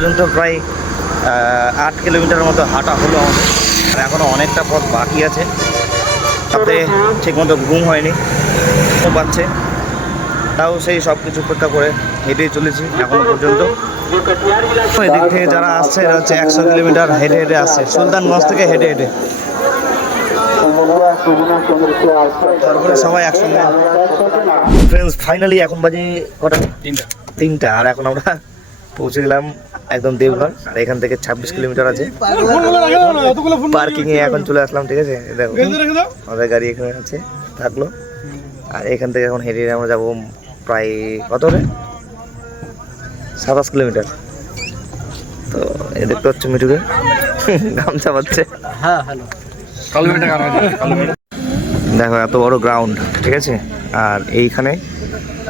পর্যন্ত প্রায় আট কিলোমিটার মতো হাঁটা হলো আমাদের। আর এখনও অনেকটা পথ বাকি আছে। তাতে ঠিকমতো ঘুম হয়নি পাচ্ছে। তাও সেই সব কিছু উপেক্ষা করে হেঁটেই চলেছি এখনও পর্যন্ত। এদিক থেকে যারা আসছে, এরা হচ্ছে একশো কিলোমিটার হেঁটে হেঁটে আসছে। সুলতানগঞ্জ থেকে হেঁটে হেঁটে। তারপরে সবাই একসঙ্গে। ফ্রেন্ডস ফাইনালি এখন বাজে কটা? তিনটা। তিনটা। আর এখন আমরা পৌঁছে গেলাম একদম দেবঘর আর এখান থেকে ছাব্বিশ কিলোমিটার আছে। পার্কিং এ এখন চলে আসলাম ঠিক আছে? দেখো আমাদের গাড়ি এখানে আছে থাকল। আর এখান থেকে এখন হেঁটে হেঁটে আমরা যাব প্রায় কত রে? সাতাশ কিলোমিটার। তো এ দেখতে হচ্ছে মিঠুকে গামছা পাচ্ছে হ্যাঁ হ্যালো। দেখো এত বড় গ্রাউন্ড ঠিক আছে? আর এইখানে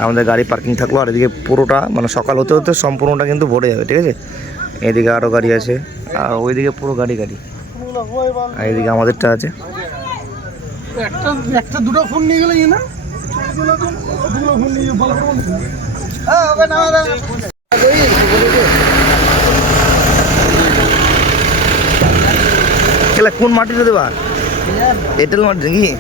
আমাদের গাড়ি পার্কিং থাকল আর এদিকে পুরোটা মানে সকাল হতে হতে সম্পূর্ণটা কিন্তু ভরে যাবে ঠিক আছে? এদিকে আরও গাড়ি আছে আর ওইদিকে পুরো গাড়ি গাড়ি। আর এদিকে আমাদেরটা আছে। একটা একটা দুটো ফোন নিয়ে গেলে ইয়ে না? খেলা কোন মাটিতে দেবা? এঁটেল মাটি নাকি?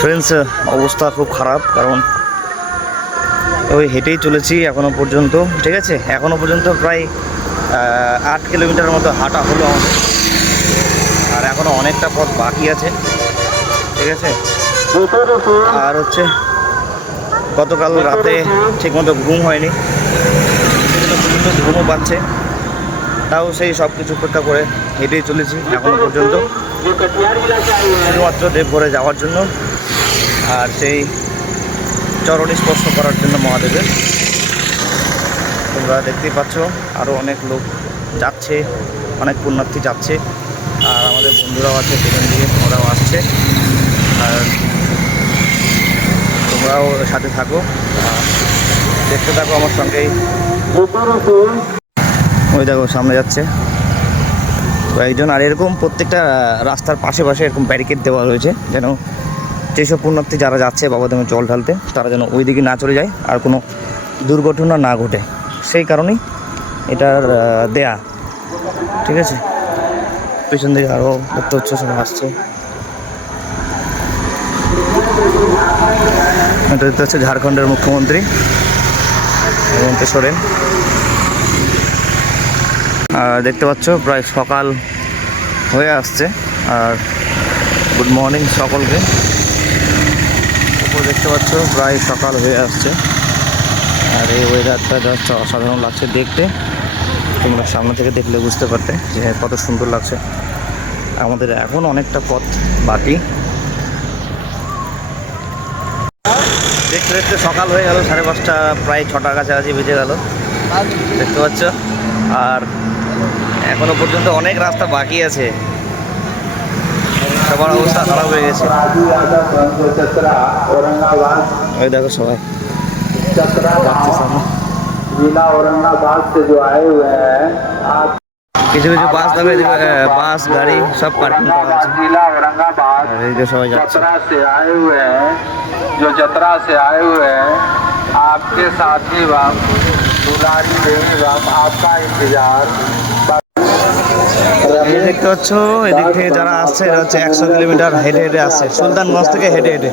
ফ্রেন্ডস অবস্থা খুব খারাপ, কারণ ওই হেঁটেই চলেছি এখনও পর্যন্ত, ঠিক আছে? এখনও পর্যন্ত প্রায় আট কিলোমিটার মতো হাঁটা হলো আর এখনও অনেকটা পথ বাকি আছে, ঠিক আছে? আর হচ্ছে গতকাল রাতে ঠিকমতো ঘুম হয়নি। ঘুমও পাচ্ছে। তাও সেই সব কিছু উপেক্ষা করে হেঁটেই চলেছি এখনও পর্যন্ত। শুধুমাত্র দেবঘরে যাওয়ার জন্য আর সেই চরণী স্পর্শ করার জন্য মহাদেবের। তোমরা দেখতেই পাচ্ছ আরও অনেক লোক যাচ্ছে, অনেক পুণ্যার্থী যাচ্ছে। আর আমাদের বন্ধুরাও আছে পেছন দিকে ওরাও আসছে। আর তোমরাও সাথে থাকো। দেখতে থাকো আমার সঙ্গেই। ওই দেখো, সামনে যাচ্ছে। কয়েকজন, আর এরকম প্রত্যেকটা রাস্তার পাশে পাশে এরকম ব্যারিকেড দেওয়া রয়েছে। যেন যেসব পুণ্যার্থী যারা যাচ্ছে বাবাধামে জল ঢালতে, তারা যেন ওই দিকে না চলে যায় আর কোনো দুর্ঘটনা না ঘটে। সেই কারণেই এটার দেয়া। ঠিক আছে? পেছন দিকে আরও দেখতে হচ্ছে সব আসছে। এটা দেখতে হচ্ছে ঝাড়খণ্ডের মুখ্যমন্ত্রী হেমন্ত সোরেন। আর দেখতে পাচ্ছ, প্রায় সকাল হয়ে আসছে। আর গুড মর্নিং সকলকে। উপর দেখতে পাচ্ছ, প্রায় সকাল হয়ে আসছে। আর এই ওয়েদারটা জাস্ট অসাধারণ লাগছে দেখতে। তোমরা সামনে থেকে দেখলে বুঝতে পারতে যে কত সুন্দর লাগছে। আমাদের এখন অনেকটা পথ বাকি। দেখতে দেখতে সকাল হয়ে গেল সাড়ে পাঁচটা প্রায় ছটার কাছাকাছি বেজে গেল দেখতে পাচ্ছ আর এখনো পর্যন্ত অনেক রাস্তা বাকি আছে সবার অবস্থা খারাপ হয়ে গেছে चतरा औरंगाबाद ওই দেখো সবাই चतरा যাচ্ছে সামনে जिला औरंगाबाद से जो आए हुए हैं आप কিছু কিছু বাস দাবে বাস গাড়ি সব পার্কিং করা আছে जिला औरंगाबाद আর এই যে সবাই যাচ্ছে चतरा से आए हुए हैं जो चतरा से आए हुए हैं आपके साथी वक्त दुलारी देवी वक्त आपका इंतजार এই যে দেখতে পাচ্ছ এদিক থেকে যারা আসছে এরা হচ্ছে একশো কিলোমিটার হেঁটে হেঁটে আসছে সুলতানগঞ্জ থেকে হেঁটে হেঁটে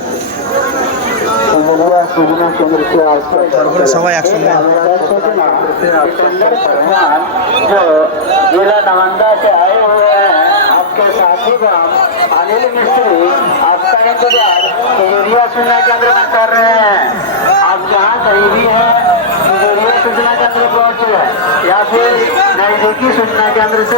তারপরে সবাই একসঙ্গে जो जिला नालंदा से आए हुए हैं आपके साथी गांव अनिल मिस्त्री आपका इंतजार खजूरिया सूचना केंद्र में कर रहे हैं आप जहाँ कहीं भी हैं खजूरिया सूचना केंद्र पहुँचे या फिर नजदीकी सूचना केंद्र से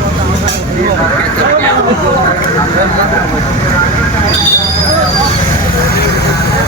Thank you.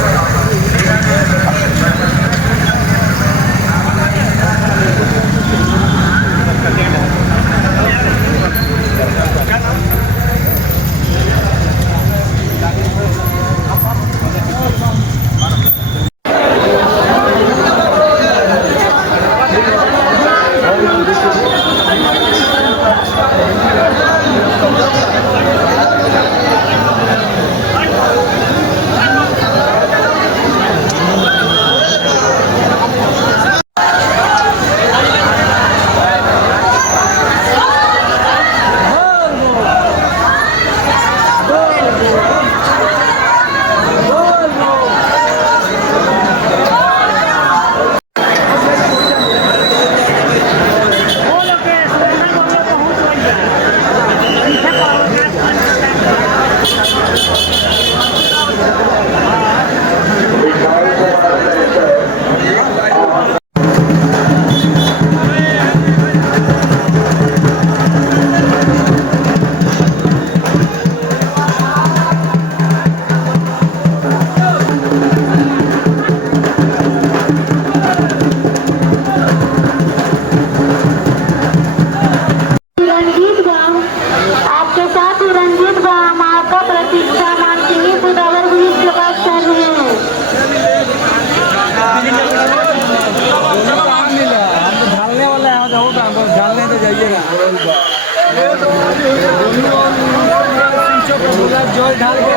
জয় ঢালবে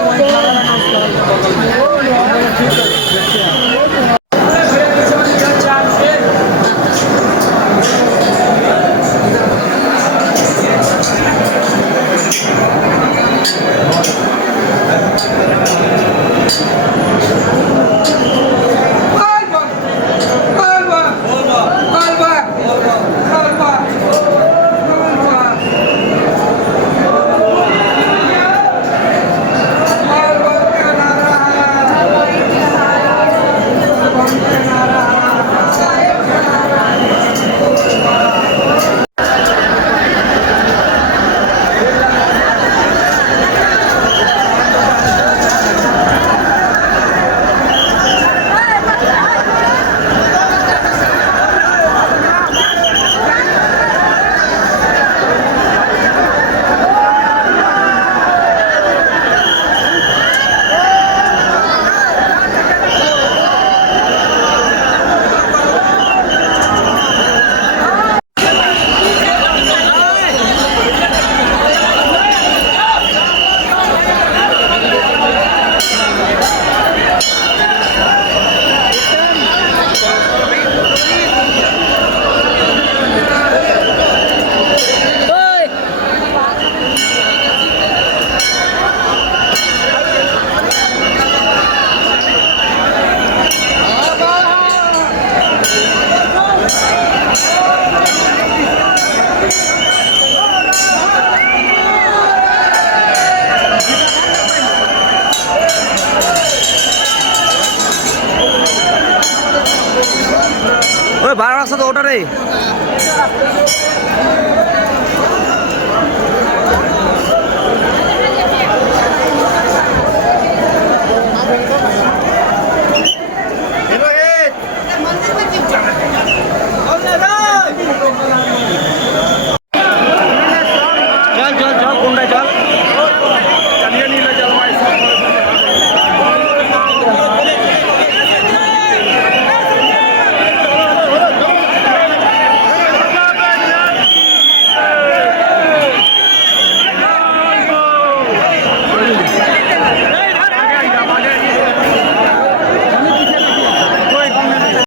ভাই।